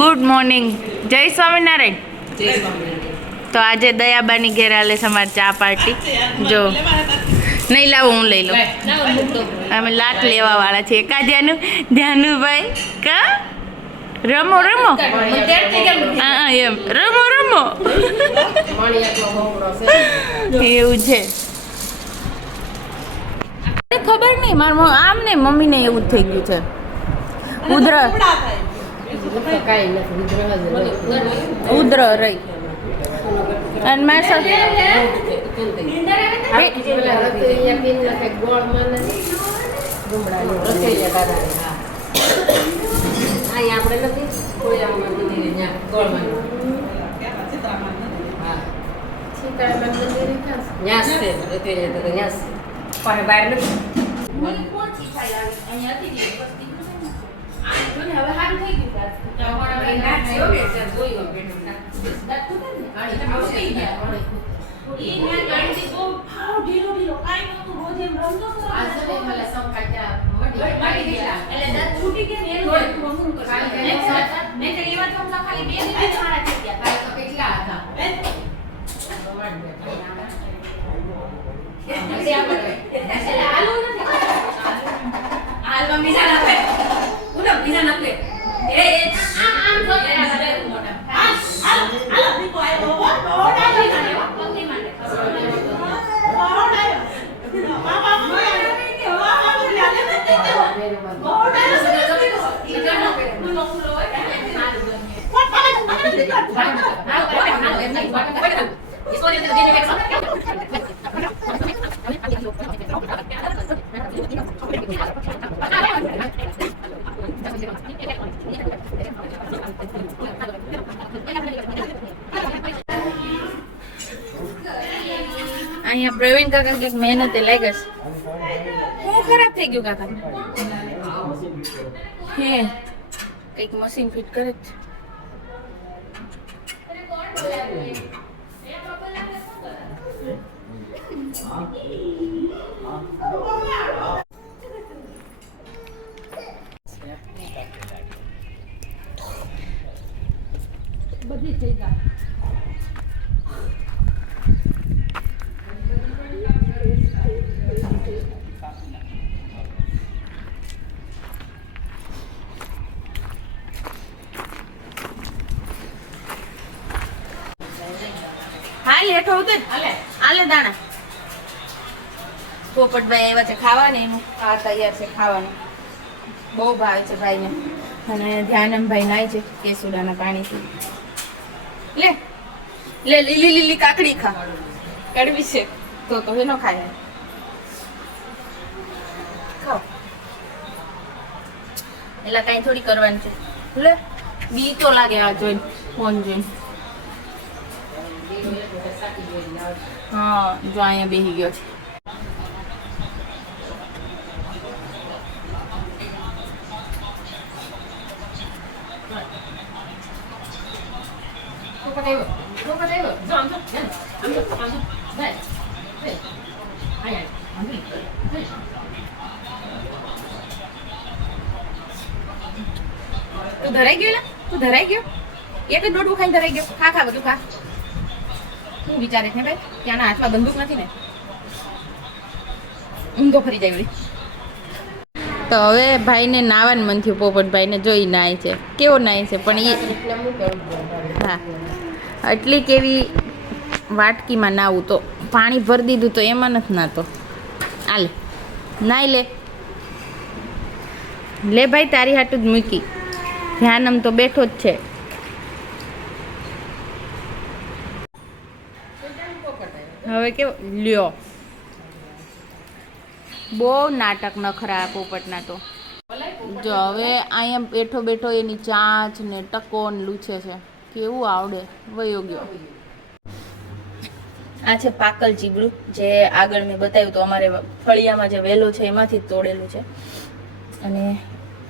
Good morning, જય સ્વામિનારાયણ. જય સ્વામિનારાયણ. તો આજે દયાબાની ઘેર આલે અમારે ચા પાર્ટી. જો નહીં લાવું, હું લઈ લઉં. અમે લાટ લેવા વાળા છીએ. કા ધ્યાનુભાઈ કા રમો રમો. હા એમ રમો રમો એવું છે. ખબર નહીં, મારા આમ ને મમ્મીને એવું જ થઈ ગયું છે. ઉધર ઉધર રહી અને મારી સાથે અહીંયા પ્રવીણ કાકા કંઈક મહેનતે લાગ્યા છે. હું ખરાબ થઈ ગયું કાકા? હે કંઈક મશીન ફિટ કરે છે. બધી થઈ જાય. હેઠો ઉતર આલે દાણા. પોપટભાઈ આવ્યા છે ખાવા ને એનું આ તૈયાર છે ખાવાનું. બહુ ભાવે છે ભાઈને. અને ધ્યાનમભાઈ નાય છે કેસુડાના પાણીથી. લે લે લીલી લીલી કાકડી ખા. કડવી છે તો એનો ખાય. ખાઓ એટલે કઈ થોડી કરવાની છે. લે બી તો લાગે આ જોઈને, ફોન જોઈને. હા જો અહીંયા બેસી ગયો છે. તું ધરાઈ ગયો ને? તું ધરાઈ ગયો? એક જ ડોડું ખાઈને ધરાઈ ગયો? ખા ખા બધું ખા. શું વિચારે છે ભાઈ? ત્યાંના હાથમાં બંદૂક નથી ને? ઊંધો ફરી જાય. તો હવે ભાઈને નાવાનું મન થયું. પોપટભાઈને જોઈ નાય છે. કેવો નાય છે પણ એ હા એટલી કેવી વાટકીમાં નાવું તો પાણી ભરી દીધું તો એમાં નથી નાતો. આલે નાય લે લે ભાઈ, તારી હાટું જ મૂકી. ધ્યાનમ તો બેઠો જ છે. હવે કેવો લ્યો, બહુ નાટક નખરા પોપટના તો. જો હવે અહીંયા બેઠો બેઠો એની ચાંચ ને ટકો ને લૂછે છે. કેવું આવડે. વયો ગયો. આ છે પાકલ ચીબડું, જે આગળ મેં બતાવ્યું તો અમારે ફળિયામાં જે વેલો છે એમાંથી જ તોડેલું છે. અને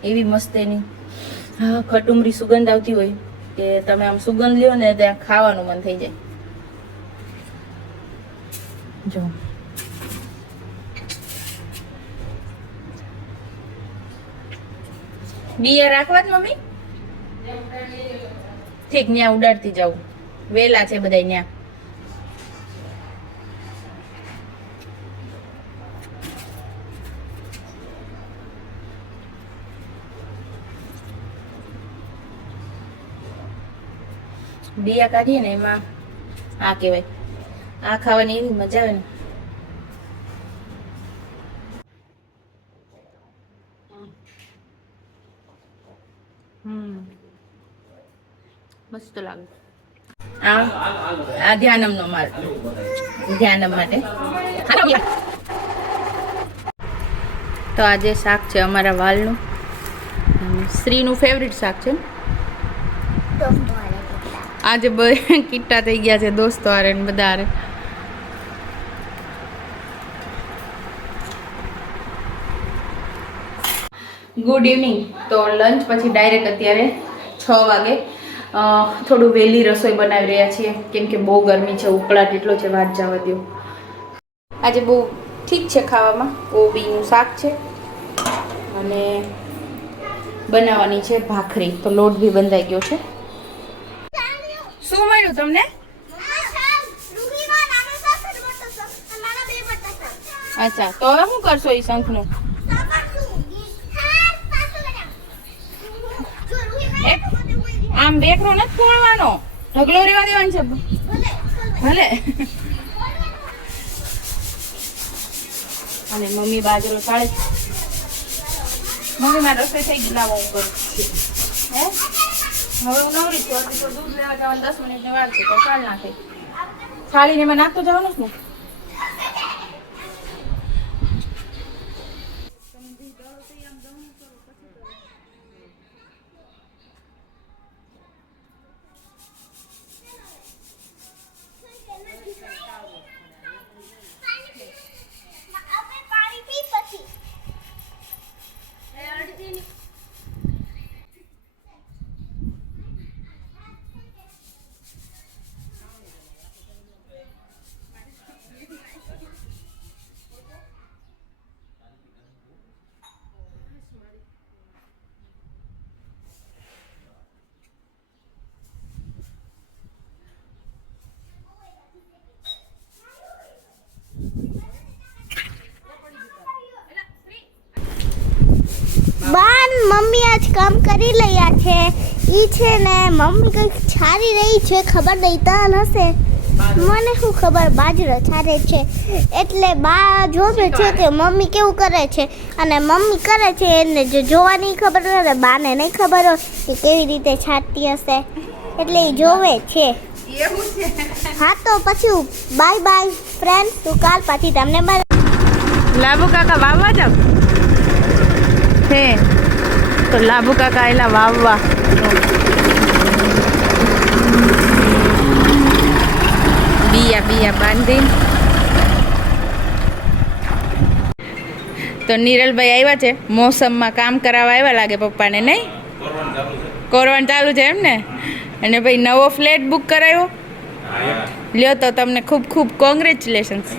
એવી મસ્ત એની ખટુમરી સુગંધ આવતી હોય કે તમે આમ સુગંધ લ્યો ને ત્યાં ખાવાનું મન થઈ જાય. જો બીયા રાખવા જ મમ્મી? ઠીક ન્યા ઉડાડતી જાઉં. વેલા છે બધા ન્યા. દિયા કાઢીએ ને એમાં આ કહેવાય, આ ખાવાની એવી મજા આવે ને. મસ્ત લાગે. આ ધ્યાનમનો માલ, ધ્યાનમ માટે. તો આજે શાક છે અમારા વાલનું, શ્રીનું ફેવરિટ શાક છે. આજે કિટ્ટા થઈ ગયા છે દોસ્તો હારે ને બધા હારે. Good evening. તો લંચ પછી ડાયરેક્ટ અત્યારે 6 વાગે થોડું વહેલી રસોઈ બનાવી રહ્યા છીએ, કેમ કે બહુ ગરમી છે, ઉકળાટ એટલો છે, વાત જવા દો. આજે બહુ ઠીક છે ખાવામાં. કોબીનું શાક છે અને બનાવવાની છે ભાખરી. તો લોટ બી બંધાઈ ગયો છે. શું મળ્યું તમને? અચ્છા, તો હવે શું કરશો એ શંખનું? આમ બેકરો નથી ખોલવાનો, ઢગલો રેવા દેવાનો છે. ભલે. અને મમ્મી બાજરો ચાળે. મમ્મી મારે રસોઈ થઈ ગઈ, લાવો હું કરું. હે હવે હું નવરી છું, તો દૂધ લેવા જવાનું 10 મિનિટની વાર છે, તો ચાલ નાખે. થાળીને એમાં નાખતો જવાનું છે ને. બાન મમ્મી આજ કામ કરી રહ્યા છે. ઈ છે ને મમ્મી કંઈક છારી રહી છે, ખબર નહીં તાન હશે, મને શું ખબર. બાજરો છારે છે એટલે બા જોવે છે કે મમ્મી કેવું કરે છે, અને મમ્મી કરે છે એને જોવાની ખબર હોય, બાને નહીં ખબર હોય કે કેવી રીતે છાંટતી હશે, એટલે એ જોવે છે. હા તો પછી બાય બાય ફ્રેન્ડ, હું કાલ પાછી તમને લાભુ કાકા વાવવા જાવ છે. તો લાભુ કાકા એલા વાવવા. બીયા બાંધી. તો નીરલભાઈ આવ્યા છે, મોસમમાં કામ કરાવવા આવ્યા લાગે પપ્પાને, નહીં? કોરવાનું ચાલુ છે એમ ને. અને ભાઈ નવો ફ્લેટ બુક કરાવ્યો. લ્યો તો તમને ખૂબ ખૂબ કોંગ્રેચ્યુલેશન્સ.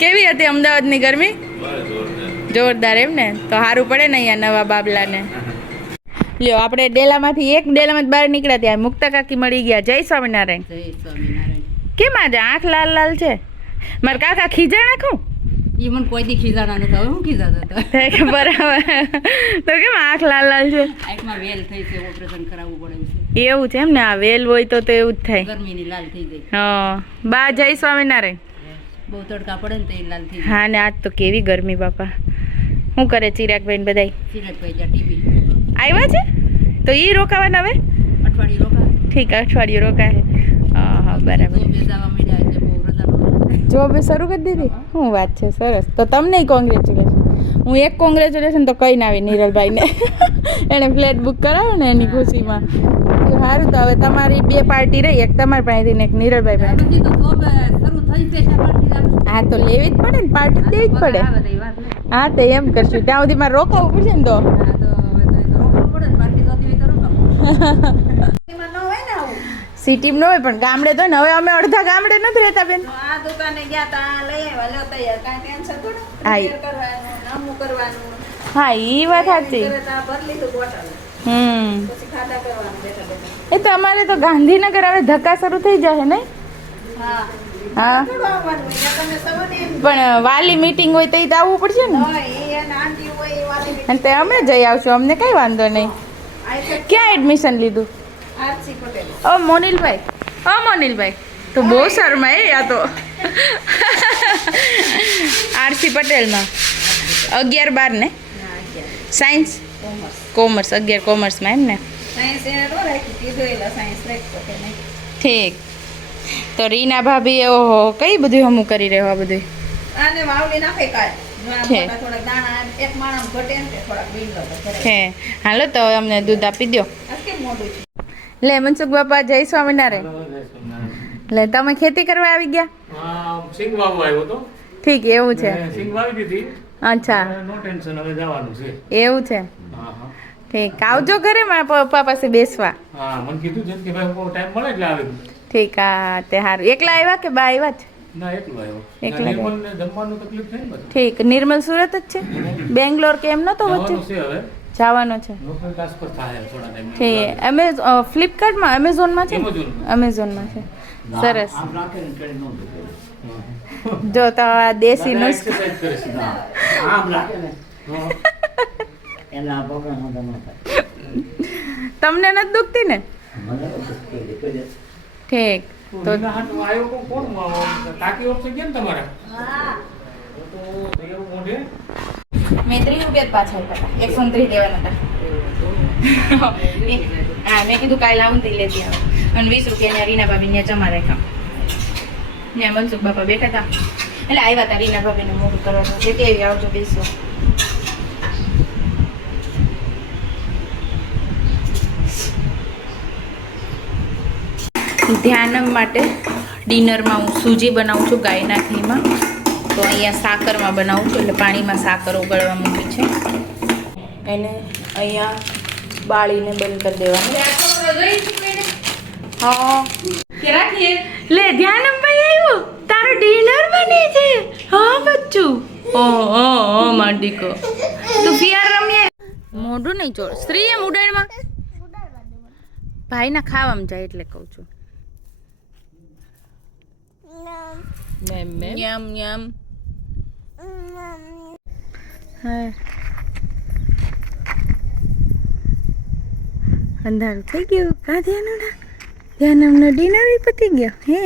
કેવી હતી અમદાવાદની ગરમી? જોરદાર એમ ને. તો સારું પડે ને અહીંયા નવા બાબલાને. લ્યો આપણે ડેલામાંથી એક ડેલામાં બહાર નીકળ્યા, ત્યાં મુક્તા કાકી મળી ગયા. જય સ્વામિનારાયણ. કેમ આજે આંખ લાલ લાલ છે? મારા કાકા ખીજા નાખું? એ મને કોઈ દી ખીજાણા નતા, હવે હું ખીજાતો હતો. બરાબર. તો કેમ આંખ લાલ લાલ છે? આંખમાં વેલ થઈ છે, ઓપરેશન કરાવવું પડે છે. એવું છે એમ ને. આ વેલ હોય તો એવું જ થાય. ગરમીની લાલ થઈ ગઈ. હા બા જય સ્વામિનારાયણ. બહુ તડકા પડે ને તો એ લાલ થઈ હા ને આજ તો કેવી ગરમી બાપા. શું કરે ચિરાગભાઈ બધાય? સિરતભાઈ જ્યાં ટીવી આવ્યા છે તો એ રોકાવાના હવે? અઠવાડિયું રોકા. ઠીક, અઠવાડિયું રોકાય. હા બરાબર. બેસાવા માંડ્યા એટલે બહુ રજા. જોબ શરૂ કરી દીધી? શું વાત છે, સરસ. તો તમને કોંગ્રેચ્યુલેશન. હું એક કોંગ્રેચ્યુલેશન તો કહીને આવી નીરલભાઈને. એણે ફ્લેટ બુક કરાવ્યો ને એની ખુશીમાં. સારું, તો હવે તમારી બે પાર્ટી રહી, એક તમારી પાસેથી ને એક નીરલભાઈ પાસે. બધી તો જોબ શરૂ થઈ છે, હા તો લેવી જ પડે ને, પાર્ટી દેવી જ પડે. હા તો એમ કરશું, ત્યાં સુધી મારે રોકાવું પડશે ને. તો સિટીમાં ન હોય પણ ગામડે તો ને. હવે અમે અડધા ગામડે નથી રહેતા બેન. આ દુકાને ગયા તા લઈ આવ્યા, લો તૈયાર, કાંઈ ટેન્શન થોડું. હા કરવાનું નામું કરવાનું. હા એ વાત સાચી. ભરી લીધું બોટલ. પછી ખાધા કરવાનું બેઠા બેઠા. એ તો અમારે તો ગાંધીનગર હવે ધક્કા શરૂ થઈ જાય નહીં હા હા થોડું આવવાનું હોય. ત્યાં તમને સવારે એમ પણ વાલી મીટિંગ હોય તો ઈ તો આવવું પડશે ને હોય, એ અને આંટી હોય એ વાલી અને તે અમે જઈ આવશું અમને કઈ વાંધો નહીં આ છે ક્યાં એડમિશન લીધું આરસી પટેલ. ઓ મોનિલભાઈ તો બહુ શર્માય આ તો આરસી પટેલમાં 11-12 ને હા, 11 સાયન્સ કોમર્સ. કોમર્સ 11 કોમર્સમાં એમ ને સાયન્સ એને નો રાખ્યું, કીધું એટલે સાયન્સ રાખ્યું કે નહીં. ઠીક તો રીના ભાભી ઓહો કઈ બધું હમું કરી રહ્યો આ બધું આને વાવલી નાખે કાઢ. જો આ છે. મોટા થોડાક દાણા એક માણસ ઘટે ને તે થોડાક બીંડો તો કરે. હે હાલો તો હવે અમને દૂધ આપી દો આ કેમ મોટું છે? લે મનસુખ બાપા જય સ્વામિનારાયણ લે તમે ખેતી કરવા આવી ગયા સિંગ વાવવા આવ્યો તો ઠીક એવું છે સિંગ વાવી દીધી અચ્છા નો ટેન્શન હવે જવાનું છે એવું છે હા હા ઠીક આવજો ઘરે મારા પપ્પા પાસે બેસવા હા મને કીધું છે કે ભાઈ ટાઈમ મળે એટલે આવે ઠીક હા તે સારું એકલા આવ્યા કે બા આવ્યા છે ના એકલો આવ્યો એકલા જ. નિર્મલને જમવાનું તકલીફ થાય ને બધું ઠીક નિર્મલ સુરત જ છે બેંગ્લોર કે એમ નતો વચ્ચે જવાનું છે હવે જવાનો છે લોકલ ટ્રાન્સફર થાય થોડા ટાઈમ ઠીક અમે ફ્લિપકાર્ટમાં એમેઝોનમાં છે ને? Amazon. એમેઝોનમાં છે સરસ જો તો આ દેશી નુસ્ખા એક્સરસાઇઝ કરે છે તમને નથી દુખતી ને ઠીક તો તો આવ્યો કોણ ટાંકી ઓફ થઈ ગયા ને તમારે હા તો એવું મોઢે મેં 30 રૂપિયા જ પાછા આપ્યા હતા 130 દેવાના હતા હા મેં કીધું કાલે આવું ને તે લેતી આવે અને 20 રૂપિયા રીના ભાભી ને જમા રાખ્યા ને મનસુખ બાપા બેઠા હતા એટલે આવ્યા હતા રીના ભાભીને મોઢું કરવાનું જેથી આવી આવજો બેસો ધ્યાનમ માટે ડિનરમાં હું સૂજી બનાવું છું ગાયના ઘીમાં તો અહીંયા સાકરમાં બનાવું છું એટલે પાણીમાં સાકર ઉગળવા મૂકી છે એને અહીંયા બાળીને બંધ કરી દેવાનું હા લે ધ્યાનમભાઈ આવ્યો તારો ડિનર બને છે હા બચ્ચું ઓ માટીકો તું ફિયાર રમીએ મોઢું નહીં ચોર સ્ત્રી એમ ઉડાડમાં ભાઈના ખાવામાં જાય એટલે કહું છું યમ યમ હા અંધારું થઈ ગયું કા ધ્યાનમનો ડિનર પતી ગયો હે